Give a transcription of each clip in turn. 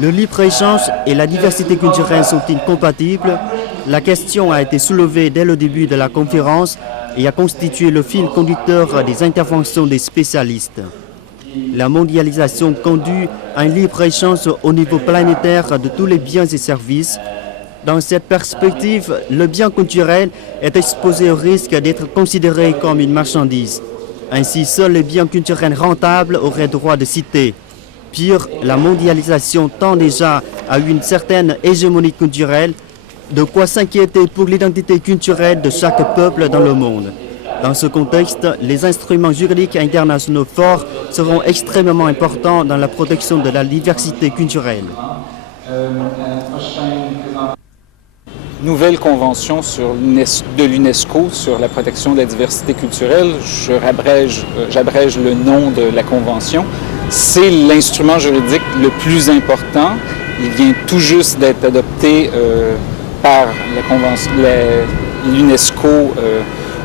Le libre-échange et la diversité culturelle sont-ils compatibles? La question a été soulevée dès le début de la conférence et a constitué le fil conducteur des interventions des spécialistes. La mondialisation conduit à un libre-échange au niveau planétaire de tous les biens et services. Dans cette perspective, le bien culturel est exposé au risque d'être considéré comme une marchandise. Ainsi, seuls les biens culturels rentables auraient droit de citer. Pire, la mondialisation tend déjà à une certaine hégémonie culturelle, de quoi s'inquiéter pour l'identité culturelle de chaque peuple dans le monde. Dans ce contexte, les instruments juridiques internationaux forts seront extrêmement importants dans la protection de la diversité culturelle. Nouvelle convention de l'UNESCO sur la protection de la diversité culturelle. J'abrège le nom de la convention. C'est l'instrument juridique le plus important. Il vient tout juste d'être adopté par l'UNESCO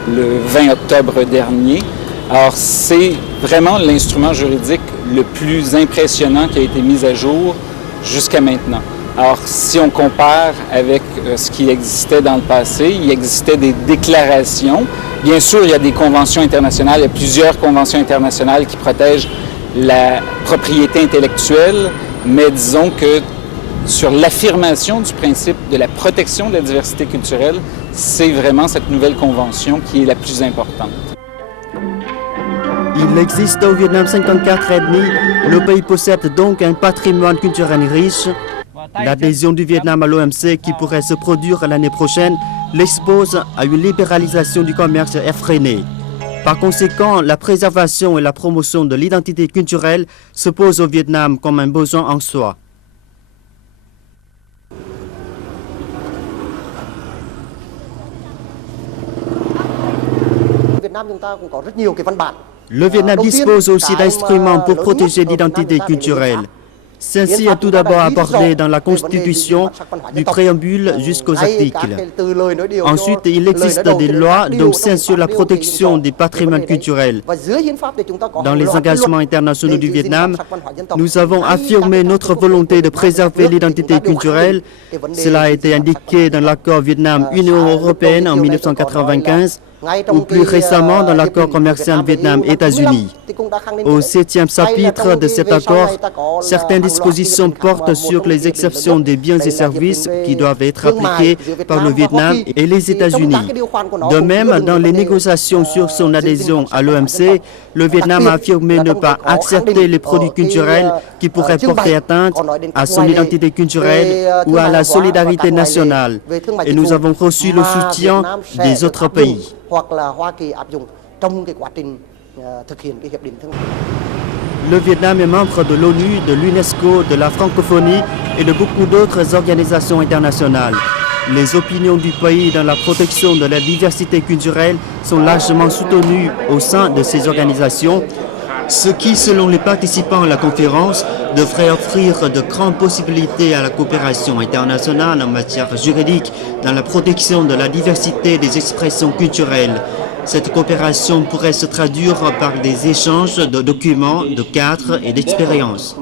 le 20 octobre dernier. Alors, c'est vraiment l'instrument juridique le plus impressionnant qui a été mis à jour jusqu'à maintenant. Alors, si on compare avec ce qui existait dans le passé, il existait des déclarations. Bien sûr, il y a des conventions internationales, il y a plusieurs conventions internationales qui protègent la propriété intellectuelle, mais disons que sur l'affirmation du principe de la protection de la diversité culturelle, c'est vraiment cette nouvelle convention qui est la plus importante. Il existe au Vietnam 54 ethnies. Le pays possède donc un patrimoine culturel riche. L'adhésion du Vietnam à l'OMC qui pourrait se produire l'année prochaine l'expose à une libéralisation du commerce effrénée. Par conséquent, la préservation et la promotion de l'identité culturelle se posent au Vietnam comme un besoin en soi. Le Vietnam dispose aussi d'instruments pour protéger l'identité culturelle. Celle-ci est tout d'abord abordée dans la Constitution, du préambule jusqu'aux articles. Ensuite, il existe des lois dont censurent la protection des patrimoines culturels. Dans les engagements internationaux du Vietnam, nous avons affirmé notre volonté de préserver l'identité culturelle. Cela a été indiqué dans l'accord Vietnam-Union européenne en 1995. Ou plus récemment dans l'accord commercial Vietnam-États-Unis. Au 7e chapitre de cet accord, certaines dispositions portent sur les exceptions des biens et services qui doivent être appliqués par le Vietnam et les États-Unis. De même, dans les négociations sur son adhésion à l'OMC, le Vietnam a affirmé ne pas accepter les produits culturels qui pourraient porter atteinte à son identité culturelle ou à la solidarité nationale. Et nous avons reçu le soutien des autres pays. Le Vietnam est membre de l'ONU, de l'UNESCO, de la francophonie et de beaucoup d'autres organisations internationales. Les opinions du pays dans la protection de la diversité culturelle sont largement soutenues au sein de ces organisations, ce qui, selon les participants à la conférence, devrait offrir de grandes possibilités à la coopération internationale en matière juridique dans la protection de la diversité des expressions culturelles. Cette coopération pourrait se traduire par des échanges de documents, de cadres et d'expériences.